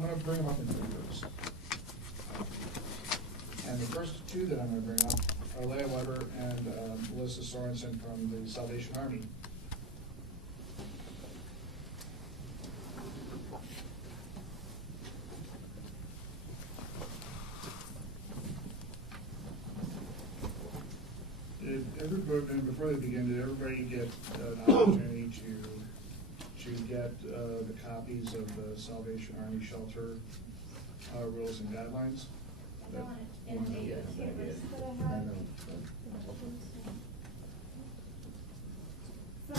I'm going to bring them up in groups. And the first two that I'm going to bring up are Leah Weber and Melissa Sorensen from the Salvation Army. And before they begin, did everybody get an opportunity to get the copies of the Salvation Army shelter rules and guidelines? I want it in the papers that I have. So,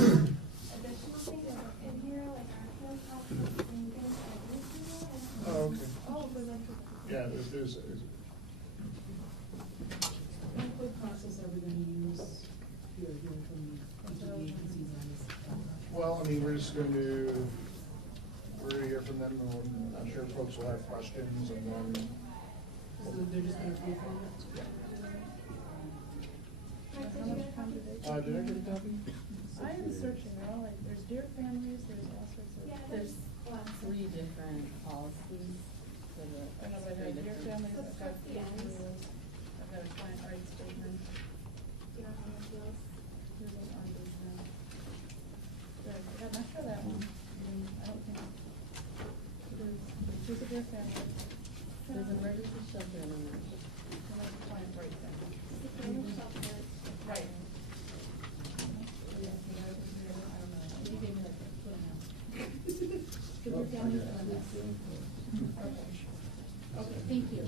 additional things in here, like our field copies and things like this. Oh, okay. Oh, but Yeah, there's What process are we going to use here from each of the agencies on this? well, I mean, we're going to hear from them, and I'm sure folks will have questions, and then. So they're just going to pay for it? Did I get a copy? I am searching, they're all like, there's dear families, there's all sorts of. Yeah, There's lots. 3 different policies for the. I know, but I have dear families, I've got families, I've got a client rights statement, You don't have appeals. here's an on business. Good, yeah, not sure that one, I don't think. There's a dear family, There's emergency shelter in there. and then a client rights statement. Security shelters. Right. You gave me like a foot and a half. The dear families and then this. Okay, thank you.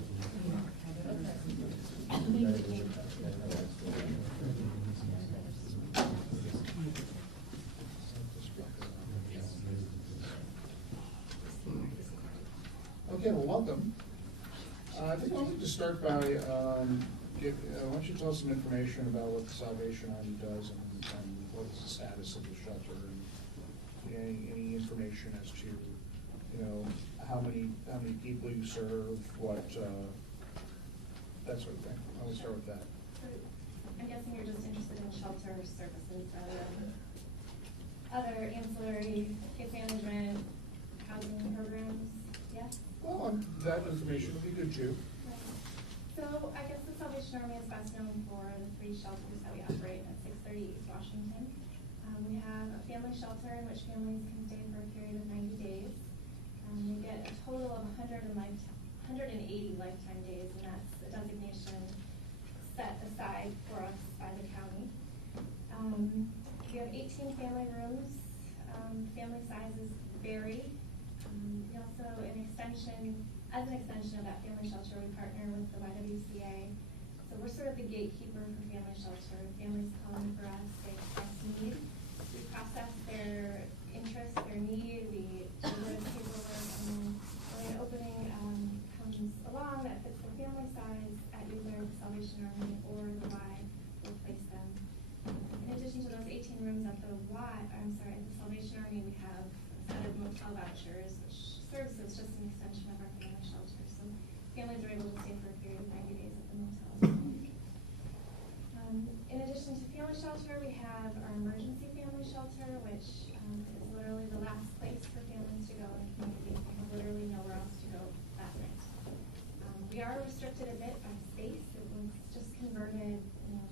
Okay, well, welcome. I think I'd like to start by, why don't you tell us some information about what the Salvation Army does and what is the status of the shelter, and any information as to, how many people you serve, what, that sort of thing. I'll start with that. I'm guessing you're just interested in shelter services, other ancillary case management, housing programs, yes? Well, that information would be good too. So I guess the Salvation Army is best known for the 3 shelters that we operate at 630 East Washington. We have a family shelter in which families can stay for a period of 90 days. We get a total of 180 lifetime days, and that's a designation set aside for us by the county. We have 18 family rooms. Family sizes vary. We also, as an extension of that family shelter, we partner with the YWCA. So we're sort of the gatekeeper for family shelter. Families call in for us, they express need. We process their interest, their need, we do their paperwork, and then when an opening comes along that fits their family size at either the Salvation Army or the Y, we'll place them. In addition to those 18 rooms at the at the Salvation Army, we have a set of motel vouchers, which serves as just an extension of our family shelter. So families are able to stay for a period of 90 days at the motel. In addition to family shelter, we have our emergency family shelter, which is literally the last place for families to go in the community. They have literally nowhere else to go that night. We are restricted a bit by space. It was just converted,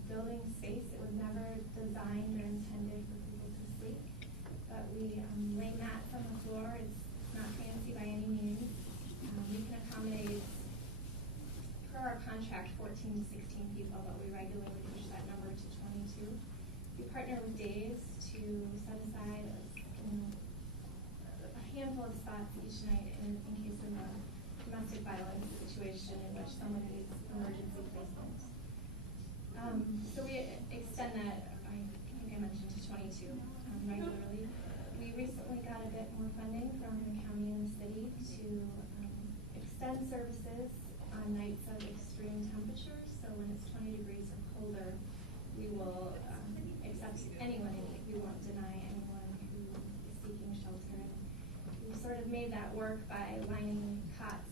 building space. It was never designed or intended for people to sleep. But we lay mats on the floor. It's not fancy by any means. We can accommodate, per our contract, 14 to 16 people, but we regularly push that number to 22. We partner with Days to set aside a handful of spots each night in case of a domestic violence situation in which someone needs emergency placement. So we extend that, I think I mentioned, to 22 regularly. We recently got a bit more funding from the county and the city to extend services on nights of extreme temperatures. So when it's 20 degrees or colder, we will accept anyone in need. We won't deny anyone who is seeking shelter. And we sort of made that work by lining cots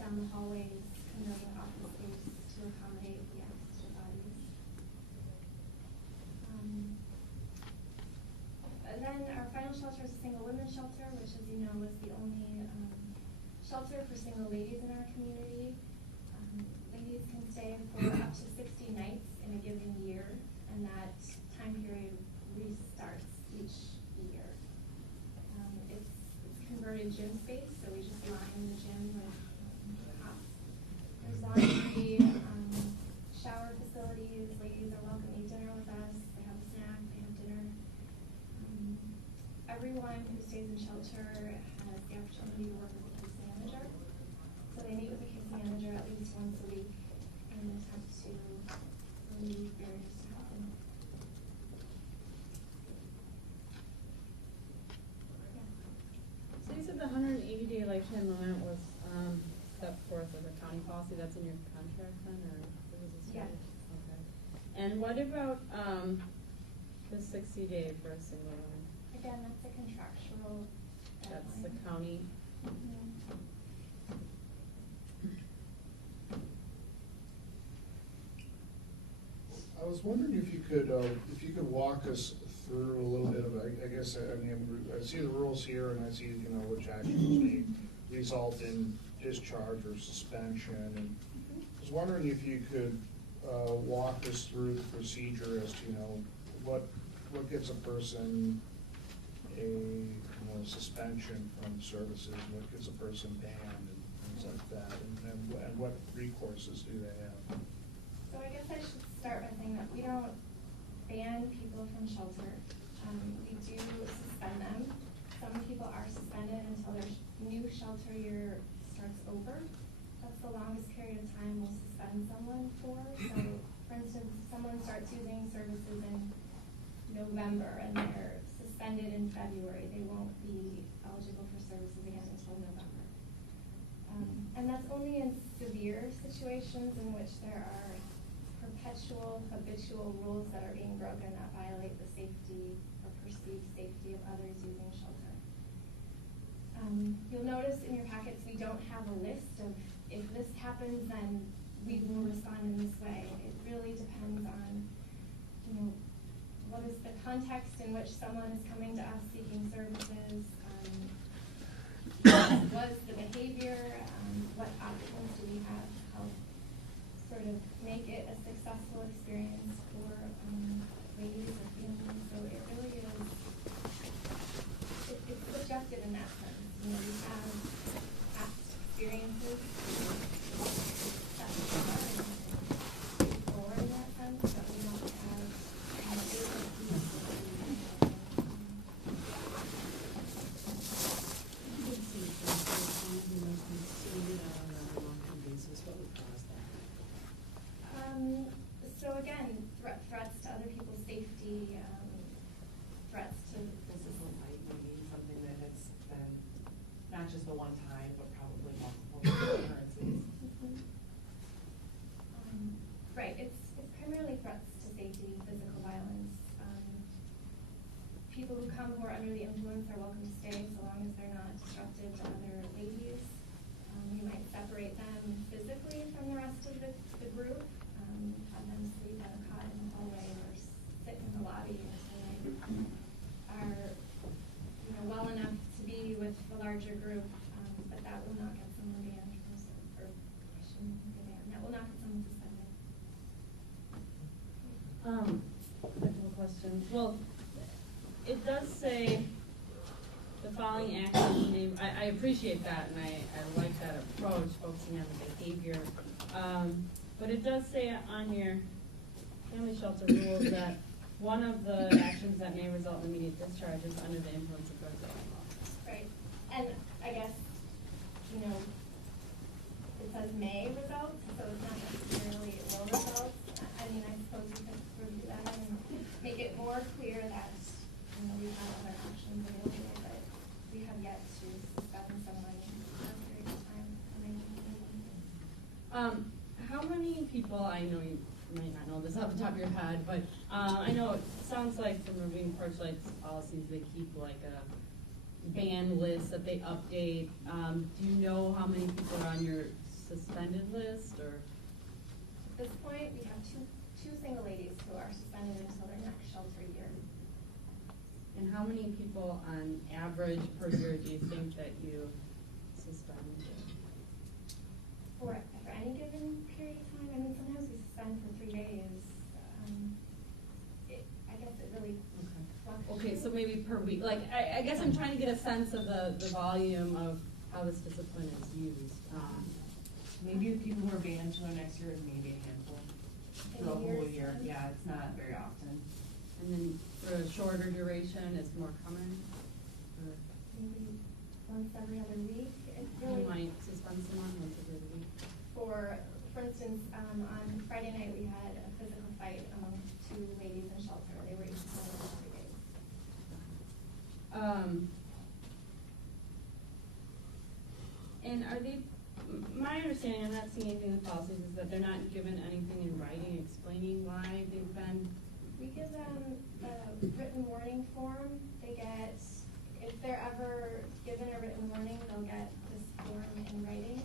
down the hallways in the office space to accommodate the extra bodies. And then our final shelter is a single women's shelter, which, as you know, was the only shelter for single ladies in our community. Ladies can stay for up to 60 nights in a given year, and that time period restarts each year. It's converted gym space, so we just line the gym with cots. There's laundry, shower facilities. Ladies are welcome to eat dinner with us. They have a snack, they have dinner. Everyone who stays in shelter has the opportunity to work with a case manager. So they meet with the case manager at least once a week in an attempt to relieve barriers to housing. So you said the 180-day lifetime limit was set forth as a county policy, that's in your contract then, or it was a Yes. Okay. And what about the 60-day for a single woman? Again, that's a contractual That's the deadline. county. Mhm. I was wondering if you could walk us through a little bit of, I guess, I mean, I see the rules here and I see, which actions may result in discharge or suspension. And I was wondering if you could walk us through the procedure as to, what gets a person a suspension from services, what gets a person banned and things like that, and what recourses do they have? So I guess I should start by saying that we don't ban people from shelter. We do suspend them. Some people are suspended until their new shelter year starts over. That's the longest period of time we'll suspend someone for. So, for instance, if someone starts using services in November and they're suspended in February, they won't be eligible for services again until November. And that's only in severe situations in which there are perpetual, habitual rules that are being broken that violate the safety or perceived safety of others using shelter. You'll notice in your packets we don't have a list of if this happens, then we will respond in this way. It really depends on, what is the context in which someone is coming to us seeking services. What was the behavior? What options do we have to help sort of make it a successful experience for ladies or families? So it really is, it's subjective in that sense. We have past experiences that are forward in that sense, but we don't have You could see, for instance, considered on a long-term basis, what would cause that? So again, threats to other people's safety, threats to Physical might be something that has been, not just the one time, but probably multiple occurrences. Right, it's primarily threats to safety, physical violence. People who come who are under the influence are welcome to stay so long as they're not disruptive to other ladies. We might separate them physically from the rest of the group, have them sleep on a cot in the hallway or sit in the lobby until they are, well enough to be with the larger group, but that will not get someone banned or I shouldn't say banned, that will not get someone suspended. I have a question. Well, it does say the following actions. I appreciate that, and I like that approach, focusing on the behavior. But it does say on your family shelter rules that one of the actions that may result in immediate discharge is under the influence of drugs or alcohol. Right, and I guess, it says may result, so it's not necessarily it will result. I mean, I suppose we could review that and make it more clear that, we have other options available, but we have yet to suspend someone for a period of time. How many people, I know you might not know this off the top of your head, but I know it sounds like from reviewing Porch Light's policies, they keep like a ban list that they update. Do you know how many people are on your suspended list, or? At this point, we have two single ladies who are suspended until their next shelter year. And how many people on average per year do you think that you suspend? maybe per week, like, I guess I'm trying to get a sense of the volume of how this discipline is used. Maybe the people who are banned to next year is maybe a handful. In For a a whole year's year, time? yeah, it's not very often. And then for a shorter duration, it's more common? Or Maybe once every other week. It really, you might suspend someone once every other week? for instance, on Friday night, we had a physical fight among two ladies in shelter. They were each suspended for 3 days. And are they, my understanding, I'm not seeing anything in the policies, is that they're not given anything in writing explaining why they've been, We give them a written warning form. They get, if they're ever given a written warning, they'll get this form in writing.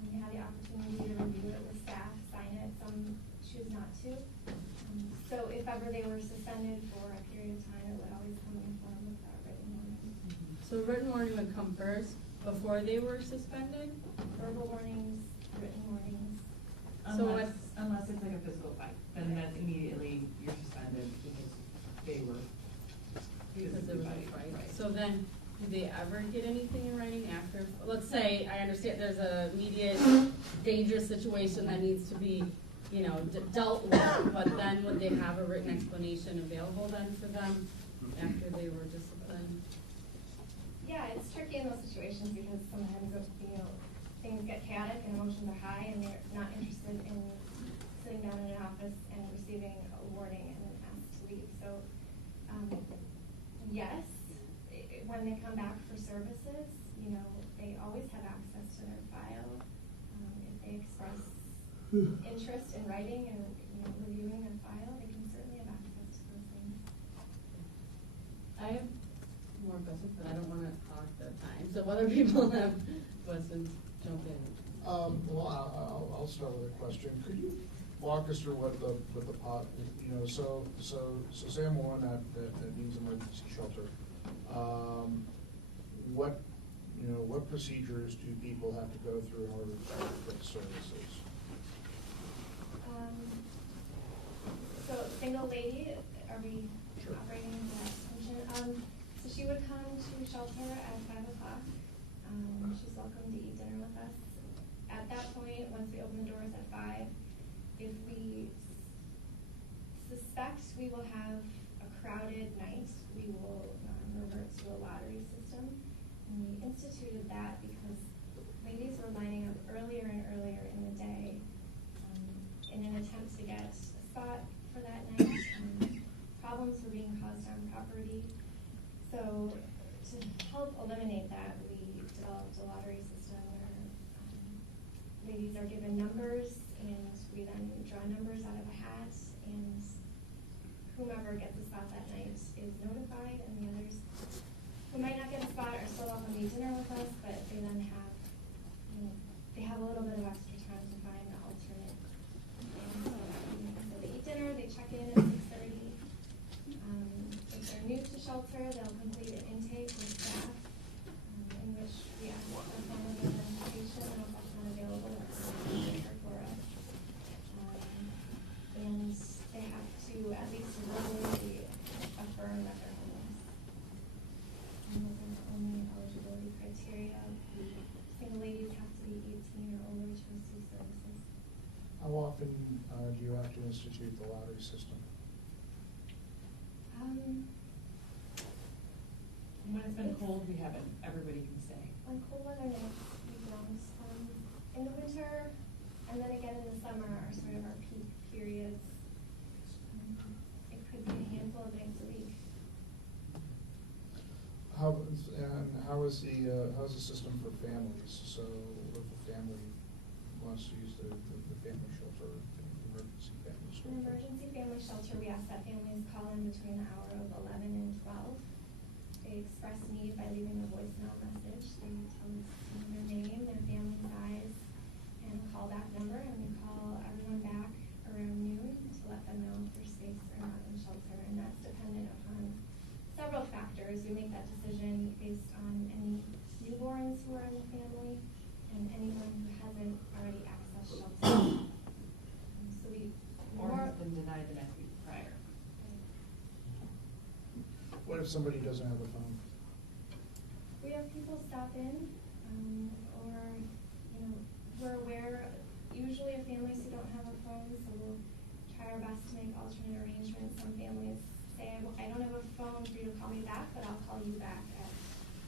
And they have the opportunity to review it with staff, sign it, some choose not to. So if ever they were suspended for a period of time, it would always come in form with that written warning. so written warning would come first before they were suspended? Verbal warnings, written warnings. So Unless it's like a physical fight, then that's immediately, you're suspended because they were. Because there was a physically fight. Right. So then, do they ever get anything in writing after? Let's say, I understand there's a immediate dangerous situation that needs to be, dealt with, but then would they have a written explanation available then for them after they were disciplined? Yeah, it's tricky in those situations because sometimes, things get chaotic and emotions are high and they're not interested in sitting down in an office and receiving a warning and then asked to leave. So, yes, when they come back for services, they always have access to their file. If they express interest in writing and, reviewing their file, they can certainly have access to those things. I have more questions, but I don't wanna hog the time, so if other people have questions, jump in. Well, I'll start with a question. Could you walk us through what the pot, so say I'm one that needs emergency shelter. What procedures do people have to go through in order to get services? So single lady, are we Sure. operating in that assumption? So she would come to shelter at 5 o'clock. She's welcome to eat dinner with us. At that point, once we open the doors at 5, if we suspect we will have a crowded night, we will revert to a lottery system. And we instituted that because ladies were lining up earlier and earlier in the day in an attempt to get a spot for that night. Problems were being caused on property. So to help eliminate that, we developed a lottery system where ladies are given numbers and we then draw numbers out of a hat and whomever gets a spot that night is notified and the others who might not get a spot are still welcome to eat dinner with us, but they then have, they have a little bit of extra time to find the alternate. So they eat dinner, they check in at 6:30. If they're new to shelter, they'll complete an intake with staff, in which we ask for formal identification and if that's not available, it's for us. And they have to at least verbally affirm that they're homeless. And those are the only eligibility criteria. Single ladies have to be 18 or older to receive services. How often do you have to institute the lottery system? When it's been cold, we haven't, everybody can stay. On cold weather nights, we don't. In the winter, and then again in the summer are sort of our peak periods. It could be a handful of nights a week. How is the system for families? So if a family wants to use the family shelter, the emergency family In shelter? emergency family shelter, we ask that families call in between the hour of 11 and 12. They express need by leaving a voicemail message. They tell us their name, their family size, and a callback number, and we call everyone back around noon to let them know if there's space or not in shelter, and that's dependent upon several factors. We make that decision based on any newborns who are in the family and anyone who hasn't already accessed shelter. So we Or has been denied the next week prior. What if if somebody doesn't have a phone? We have people stop in, or, you know, we're aware, usually of families who don't have a phone, so we'll try our best to make alternate arrangements. Some families say, "Well, I don't have a phone for you to call me back, but I'll call you back at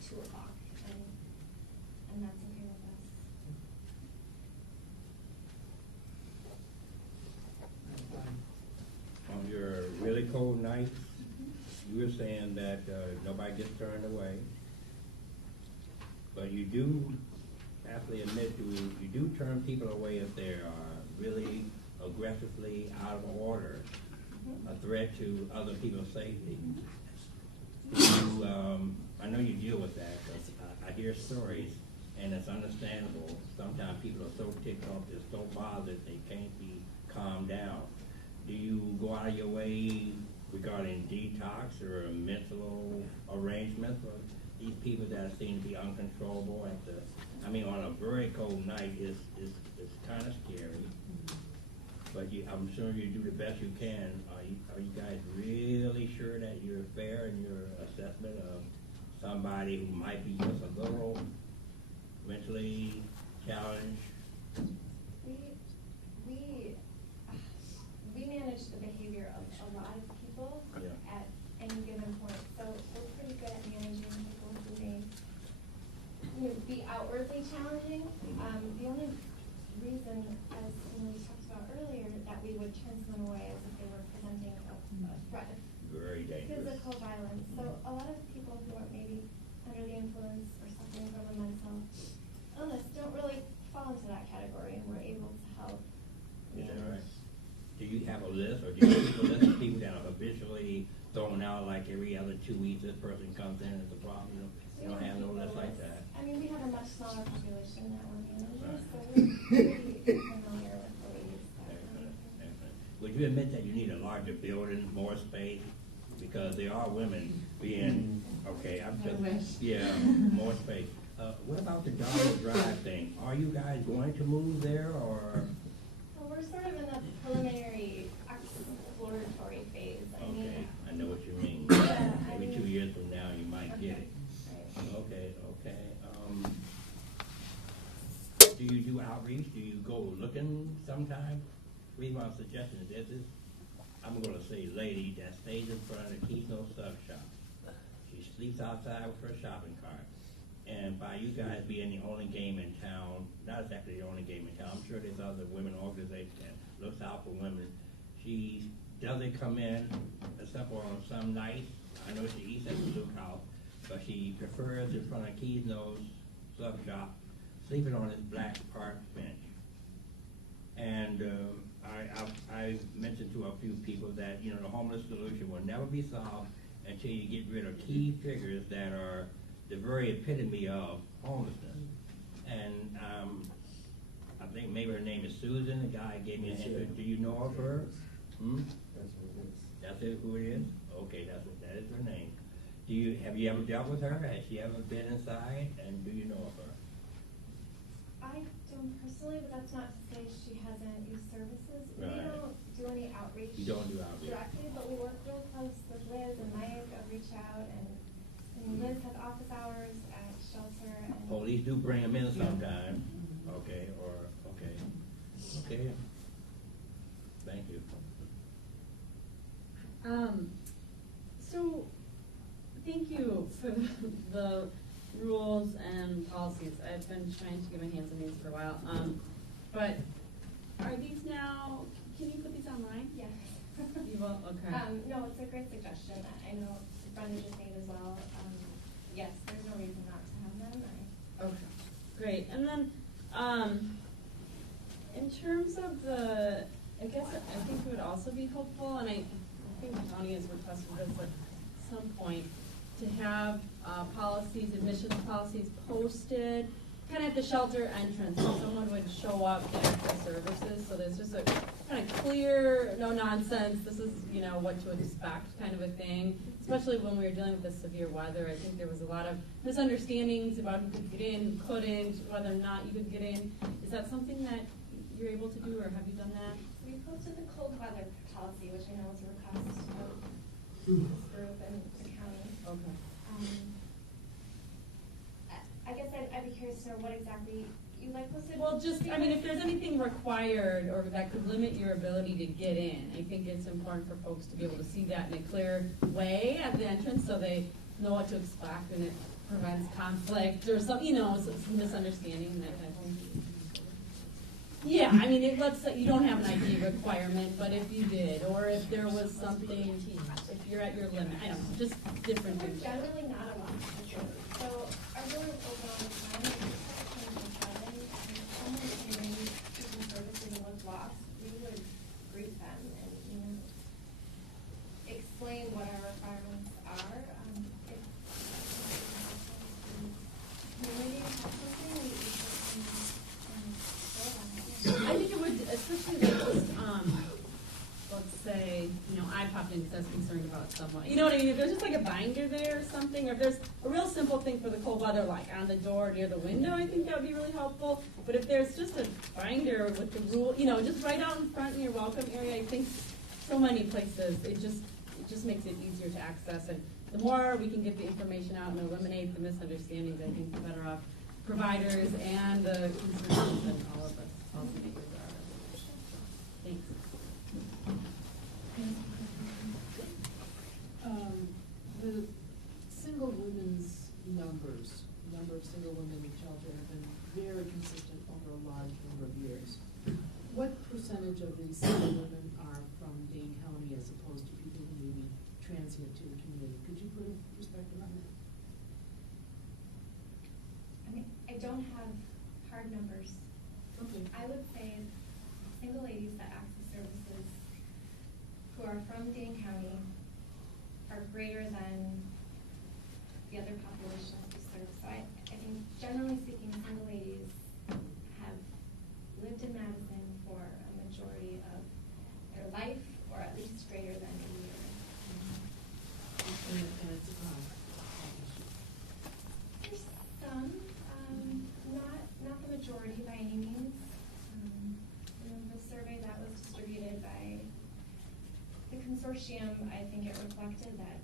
2 o'clock, and that's okay with us. On your really cold nights, you were saying that nobody gets turned away, but you do have to admit you do turn people away if they are really aggressively out of order, a threat to other people's safety. You, I know you deal with that, 'cause I hear stories, and it's understandable. Sometimes people are so ticked off, they're so bothered, they can't be calmed down. Do you go out of your way regarding detox or mental arrangements for these people that seem to be uncontrollable I mean, on a very cold night, it's kind of scary. But I'm sure you do the best you can. Are you guys really sure that you're fair in your assessment of somebody who might be just a little mentally challenged? We manage the behavior of a lot of people Yeah. at any given point, so we're pretty good at managing people who may, you know, be outwardly challenging. The only reason, as we talked about earlier, that we would turn someone away is if they were presenting a threat of Very dangerous. physical violence. So a lot of people who are maybe under the influence or suffering from a mental illness don't really fall into that category, and we're able to help. Is that manage. right? Do you have a list, or do you keep a list of people that are habitually thrown out like every other 2 weeks, this person comes in as a problem? You don't have no list like that? I mean, we have a much smaller population that we're managing, so we're pretty familiar with the ways that Excellent, excellent. Would you admit that you need a larger building, more space? Because there are women being, okay, I'm just, yeah, more space. What about the Dollar Drive thing? Are you guys going to move there, or? Well, we're sort of in a preliminary exploratory phase. I Okay, mean, I know what you mean. Yeah, I Maybe mean- 2 years from now, you might get it. right. Okay, okay. Do you do outreach? Do you go looking sometime? Read my suggestion is this. I'm gonna say lady that stays in front of the Keystone Sub Shop. She sleeps outside with her shopping cart. And by you guys being the only game in town, not exactly the only game in town, I'm sure there's other women organizations that looks out for women. She doesn't come in except on some nights. I know she eats at the Luke House, but she prefers in front of Keystone Sub Shop, sleeping on this black park bench. And I mentioned to a few people that, you know, the homeless solution will never be solved until you get rid of key figures that are the very epitome of homelessness. And I think maybe her name is Susan, the guy gave me a hint. Do you know of her? Hmm? That's what it is. That's it, who it is? Okay, that is her name. Have you ever dealt with her? Has she ever been inside? And do you know of her? I don't personally, but that's not to say she hasn't used services. We Right. don't do any outreach. You don't do outreach. Directly, but we work real close with Liz and Mike of Reach Out, and Liz has office hours at shelter, and. Police do bring them in sometime. Okay, okay. Thank you. So, thank you for the rules and policies. I've been trying to get my hands on these for a while. But are these now, can you put these online? Yes. You will, okay. No, it's a great suggestion. I know Brenda just made as well. Yes, there's no reason not to have them. Okay, great. And then, in terms of I guess I think it would also be helpful, and I think the county has requested this at some point, to have policies, admissions policies posted kind of at the shelter entrance, so someone would show up to access services, so there's just a kind of clear, no nonsense, this is, you know, what to expect kind of a thing, especially when we were dealing with the severe weather. I think there was a lot of misunderstandings about who could get in, who couldn't, whether or not you could get in. Is that something that you're able to do, or have you done that? We posted the cold weather policy, which I know is a request of this group and the county. Okay. I guess I'd be curious to know what exactly you'd like listed. Well, just, I mean, if there's anything required or that could limit your ability to get in, I think it's important for folks to be able to see that in a clear way at the entrance so they know what to expect and it prevents conflict or some, some misunderstanding and that type of thing. Yeah, I mean, it lets, you don't have an ID requirement, but if you did, or if there was something, if you're at your limit, I don't know, just different We're things. generally not a lot of people. So our door is open all the time. It's 24/7. If someone came in seeking services and was lost, we would greet them and, explain what our requirements are. If community has something, we certainly go on it. I think it would, especially like just, let's say, I popped in because I was concerned about someone. You know what I mean? If there's just like a binder there or something, or if there's a real simple thing for the cold weather, like on the door near the window, I think that would be really helpful. But if there's just a binder with the rule, just right out in front in your welcome area, I think so many places, it just makes it easier to access. And the more we can get the information out and eliminate the misunderstandings, I think the better off providers and the consumers and all of us, policymakers are. Thanks. The single women's number of single women in shelter have been very consistent over a large number of years. What percentage of these single women are from Dane County as opposed to people who may be transient to the community? Could you put a perspective on that? I mean, I don't have hard numbers. Okay. I would say single ladies that access services who are from Dane County are greater than the other populations we serve. So I think generally speaking, single ladies have lived in Madison for a majority of their life, or at least greater than a year. And it's a problem. There's some, not the majority by any means. The survey that was distributed by the consortium, I think it reflected that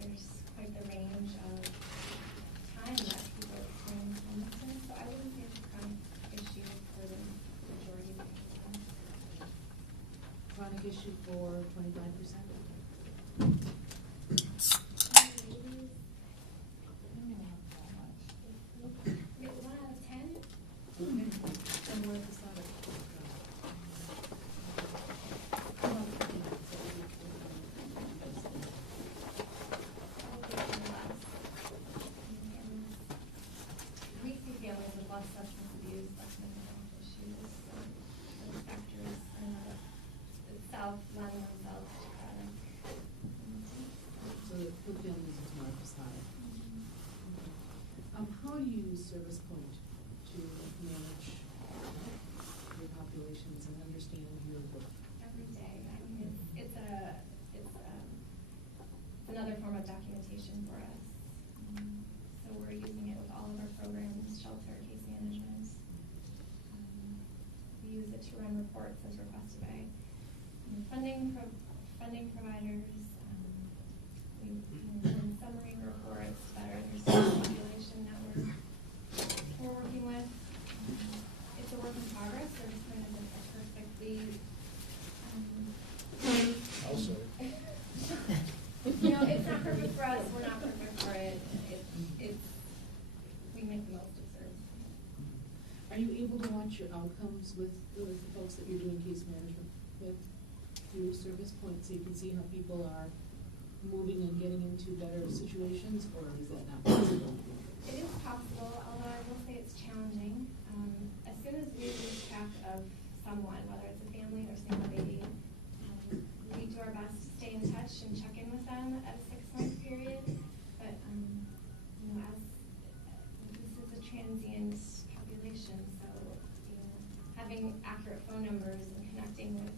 there's quite the range of time that people experience homelessness. So I wouldn't say it's a chronic issue for the majority of people. Chronic issue for 25%? Maybe 1 out of 10. And where is that? We see families with less substance abuse, less mental health issues, so those factors in and of itself lend themselves to chronic. So the food families is more high. How do you use Service Point to manage your populations and understand your work? Every day. I mean, it's another form of documentation for us. So we're using it with all of our programs, shelter, case management. We use it to run reports as requested by funding providers. We run summary reports to better understand the population that we're working with. It's a work in progress. Service Point isn't a perfectly Also, it's not perfect for us, we're not perfect for it. We make the most of service. Are you able to watch your outcomes with the folks that you're doing case management with through Service Point, so you can see how people are moving and getting into better situations, or is that not possible? It is possible, although I will say it's challenging. As soon as we lose track of someone, whether it's a family or single lady, we do our best to stay in touch and check in with them at a 6-month period. But as this is a transient population, so having accurate phone numbers and connecting with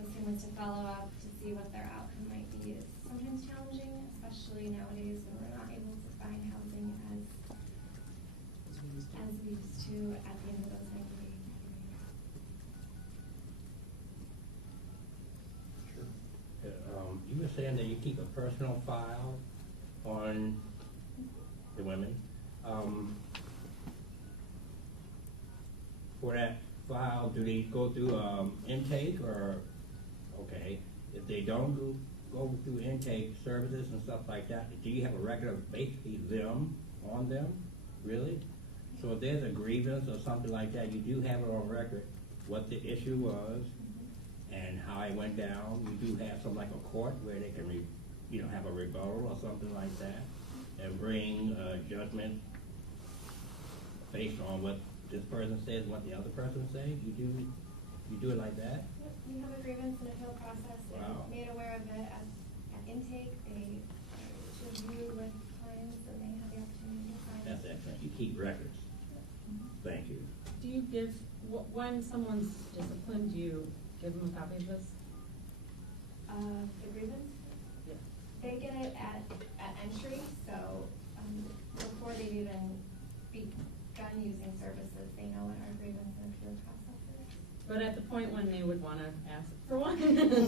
those families to follow up to see what their outcome might be is sometimes challenging, especially nowadays when we're not able to find housing as we used to at the end of those 90 days. sure. You were saying that you keep a personal file on the women. For that file, do they go through intake or, okay, if they don't go through intake services and stuff like that, do you have a record of basically them on them, really? So if there's a grievance or something like that, you do have it on record, what the issue was and how it went down. You do have something like a court where they can, have a rebuttal or something like that and bring judgment based on what this person says and what the other person says. You do it like that? Yep, we have a grievance and appeal process. Wow. They're made aware of it at intake. They review with clients and they have the opportunity to sign. That's excellent. You keep records. Thank you. Do you give, when someone's disciplined, do you give them a copy of this? The grievance? Yeah. They get it at entry, so before they've even begun using services, they know what our grievance and appeal process is. But at the point when they would want to ask for one?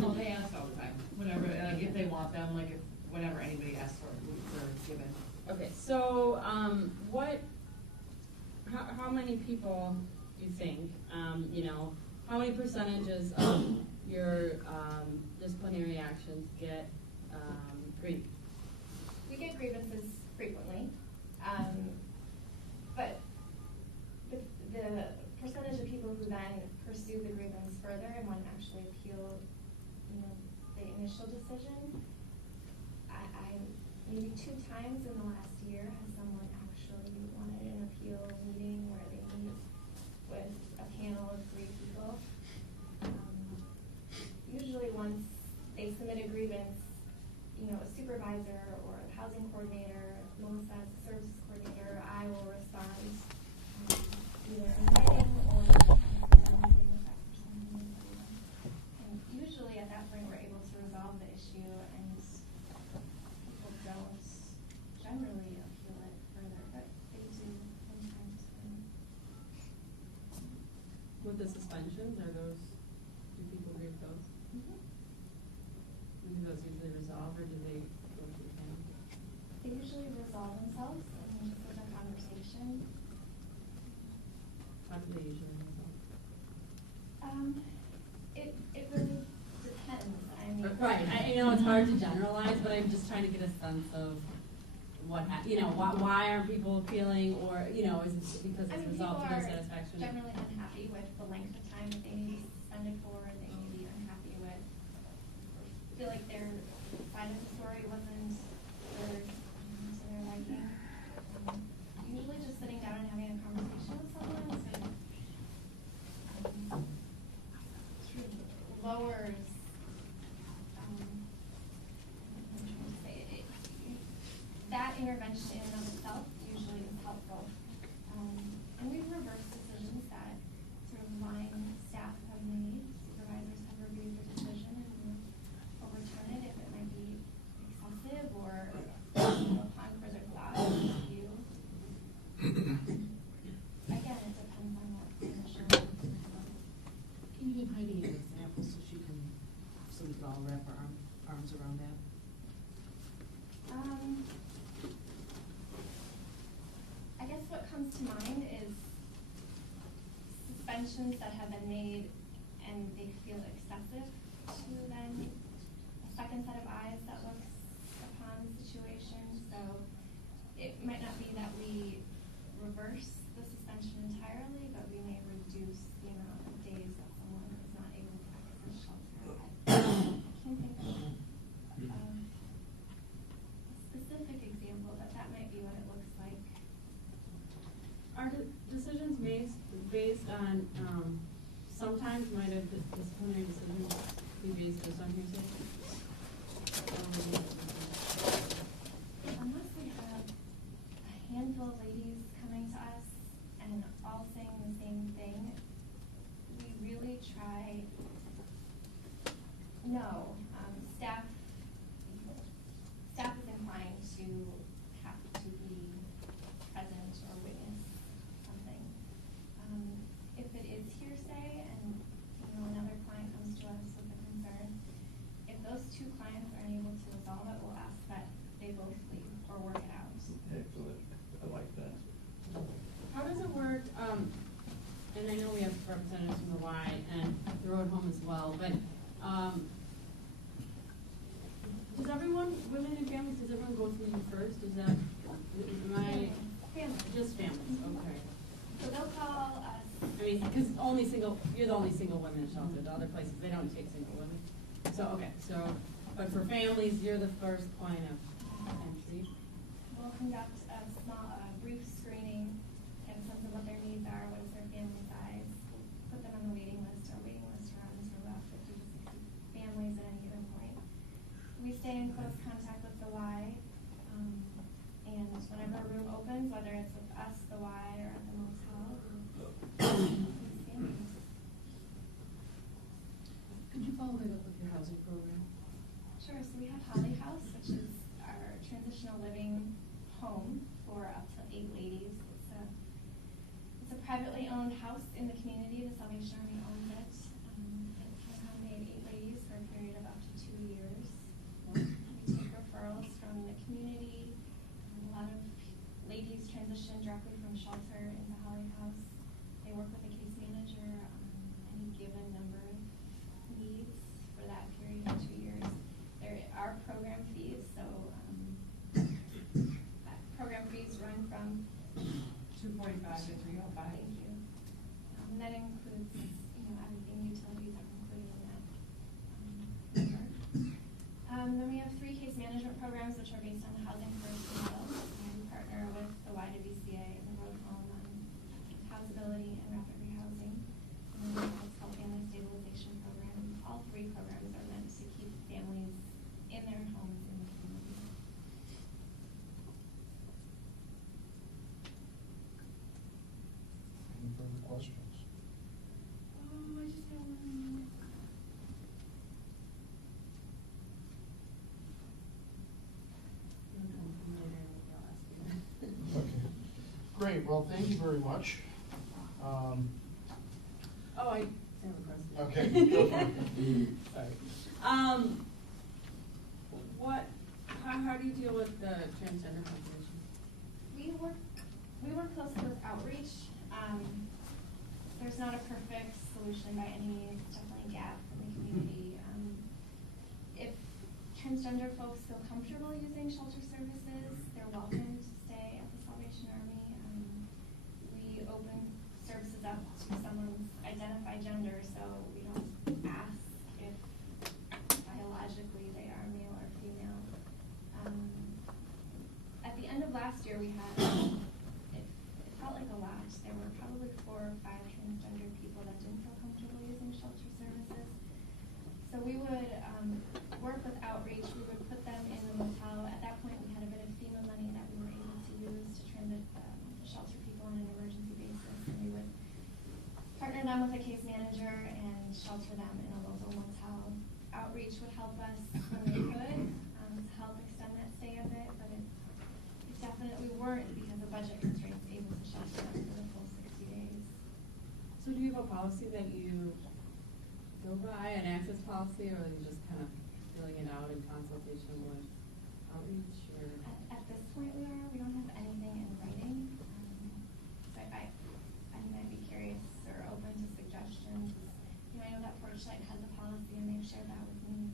Well, they ask all the time, whenever, if they want them, like if, whenever anybody asks for it, they're given. Okay, so, how many people do you think, how many percentages of your, disciplinary actions get, grieved? We get grievances frequently, but the percentage of people who then pursue the grievance further and want to actually appeal, the initial decision, I maybe 2 times in the last year has someone actually wanted an appeal meeting where they meet with a panel of 3 people. Usually once they submit a grievance, a supervisor or a housing coordinator, Melissa as a services coordinator, I will respond either in writing or meeting with that person. And usually at that point we're able to resolve the issue and people don't generally appeal it further, but they do from time to time. With the suspensions, do people grieve those? Do those usually resolve, or do they go through panel? They usually resolve themselves and just with a conversation. How do they usually resolve? It really depends. I mean. Right, I know it's hard to generalize, but I'm just trying to get a sense of why aren't people appealing, or, is it because it's resolved to their satisfaction? People are generally unhappy with the length of time that they may be suspended for, they may be unhappy with, feel like their side of the story wasn't heard to their liking. Usually just sitting down and having a conversation with someone sort of lowers, that intervention in and of itself usually is helpful. And we've reversed decisions that sort of line staff have made. Supervisors have reviewed the decision and will overturn it if it might be excessive or upon further thought or review. Again, it depends on what the initial. Can you give Heidi an example so we can all wrap our arms around that? I guess what comes to mind is suspensions that have been made and they feel excessive to then a second set of eyes that looks upon the situation. So it might not be that we reverse the suspension entirely, but we may reduce the amount of days that someone is not able to access shelter. I can't think of a specific example, but that might be what it looks like. Are decisions based on, sometimes might have disciplinary decisions be based just on hearsay? Unless we have a handful of ladies coming to us and all saying the same thing, we really try, no, staff is inclined to have to be present or witness something. If it is hearsay and, another client comes to us with a concern, if those 2 clients aren't able to and I know we have representatives from the Y and the Road Home as well, but, does everyone, women and families, does everyone go through you first? Is that, am I? Families. Just families, okay. So they'll call us. I mean, because you're the only single women shelter, the other places, they don't take single women. So, okay, so, but for families, you're the first point of entry. We'll conduct a brief screening, get a sense of what their needs are, what is their family size, put them on the waiting list. Our waiting list runs for about 50 to 60 families at any given point. We stay in close contact with the Y, and whenever a room opens, whether it's with us, the Y, or at the motel, families. Could you follow that up with your housing program? Sure, so we have Holly House, which is our transitional living home for up to 8 ladies. It's a privately owned house in the community. The Salvation Army owns it. It can accommodate 8 ladies for a period of up to 2 years. We take referrals from the community. A lot of ladies transition directly from shelter into Holly House. They work with a case manager on any given number of needs for that period of 2 years. There are program fees, so program fees run from $245 to $305. Thank you. And that includes, everything, utilities are included in that number. Then we have 3 case management programs, which are based on the Housing First model. We partner with the YWCA and the Road Home on housability and rapid rehousing. And then we have what's called Family Stabilization Program. All 3 programs are meant to keep families in their homes in the community. Any further questions? Oh, I just have one. Okay. Great, well, thank you very much. Oh, I have a question. Okay, go for it. Um, how do you deal with the transgender population? We work closely with outreach. There's not a perfect solution by any means, definitely a gap in the community. If transgender folks feel comfortable using shelter services, they're welcome to stay at the Salvation Army. We open services up to someone's identified gender, so we don't ask if biologically they are male or female. At the end of last year, we had, it felt like a lot. There were probably 4 or 5 transgender people that didn't feel comfortable using shelter services. So we would work with outreach. We would put them in the motel. At that point, we had a bit of FEMA money that we were able to use to transit shelter people on an emergency basis. And we would partner them with a case manager and shelter them in a local motel. Outreach would help us when they could to help extend that stay a bit, but it definitely weren't because of budget constraints able to shelter them for the full 60 days. So do you have a policy that you go by, an access policy, or are you just kind of filling it out in consultation with outreach, or? At this point, we don't have anything in writing. So I'd be curious or open to suggestions. I know that Porchlight has a policy and they've shared that with me.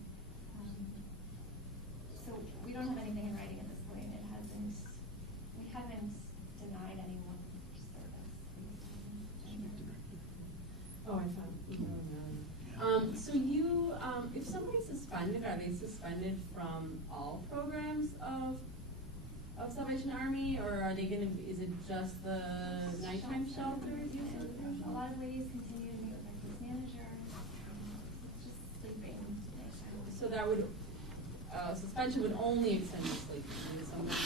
So we don't have anything in writing at this point. We haven't denied anyone service. Oh, I found. So you, if somebody's suspended, are they suspended from all programs of Salvation Army, or are they is it just the nighttime shelter? A lot of ladies continue to meet with their case manager, just sleeping. So that would, suspension would only extend to sleep. Maybe somebody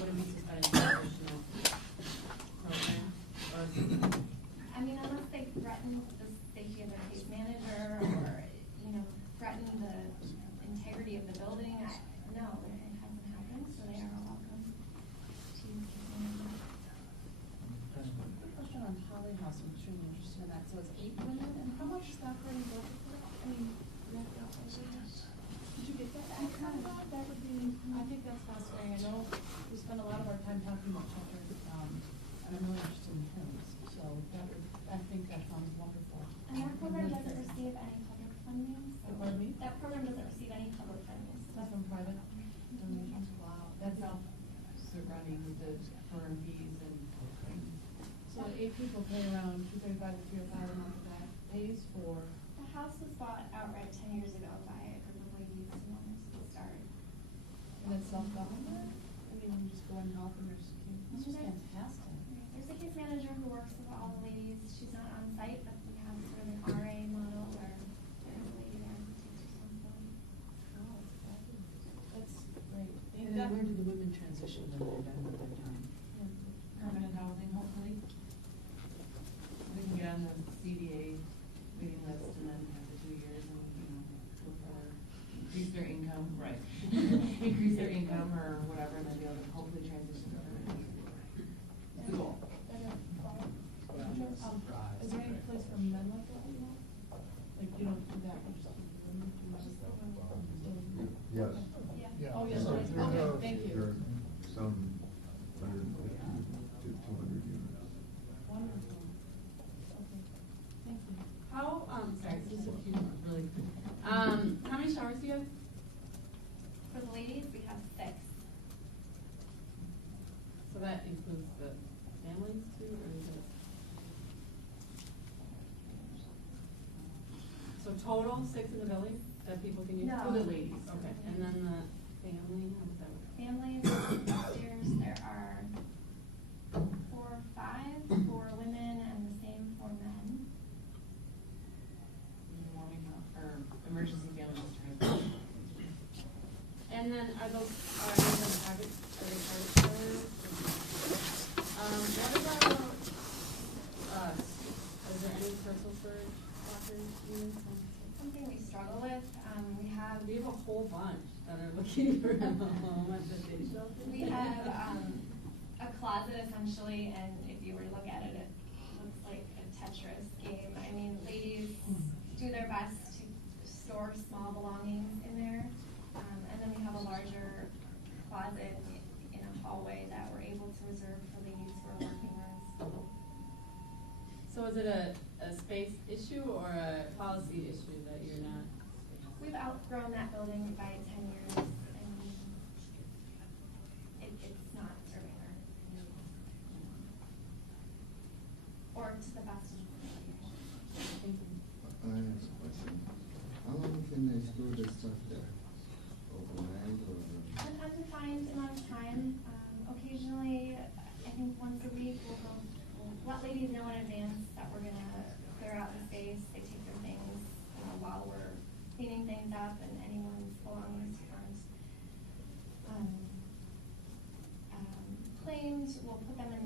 wouldn't be suspended from additional program? Unless they threaten the safety of their case manager or, threaten the integrity of the building, no, it hasn't happened, so they are welcome to use case manager. Quick question on Holly House, I'm extremely interested in that. So it's 8 women, and how much staff are you working for that? Did you get that? That would be, I think that's fascinating. I know we spend a lot of our time talking about shelter, and I'm really interested in terms, so that would running the firm fees and. So 8 people pay around $235 to $305 a month, that pays for. The house was bought outright 10 years ago by a group of ladies who wanted to start. And it's self-government? I mean, you just go and help and there's, this is fantastic. There's a case manager who works with all the ladies. She's not on site, but we have sort of an RA model where there's a lady there who takes responsibility. Oh, that's great. And then where do the women transition when they're done with their time? Permanent housing, hopefully. We can get on the CDA waiting list and then after 2 years and, go for, increase their income, right? Increase their income or whatever, and then be able to hopefully transition to permanent. That's the goal. Is there any place for men like that, you know? Like, you don't do that, you just do women, do you just? Yes. Yeah. Oh, yes, So right. there Okay, are- thank There you. are some 150 to 200 units. Wonderful. Okay, thank you. How, sorry, just a few more, really quick. How many showers do you have? For the ladies, we have 6. So that includes the families too, or is it? So total 6 in the building that people can use? No. For the ladies, okay, and then the family, how does that work? Families upstairs, there are 4 or 5 for women and the same for men. Warming up, or emergency family transport. And then are those private, are they private showers? What about us? Is there any personal storage lockers units? Something we struggle with, we have We have a whole bunch that are looking for a home at the day shelter. We have a closet essentially, and if you were to look at it, it looks like a Tetris game. I mean, ladies do their best to store small belongings in there. And then we have a larger closet in a hallway that we're able to reserve for ladies for working rooms. So is it a space issue or a policy issue that you're not? We've outgrown that building by 10 years, and it's not serving our needs. Or to the best of our ability. Thank you. I have a question. How long can they store the stuff there? Overnight or? An undefined amount of time. Occasionally, I think once a week, we'll let ladies know in advance that we're gonna clear out the space. They take their things while we're cleaning things up, and anyone's belongings aren't claimed. We'll put them in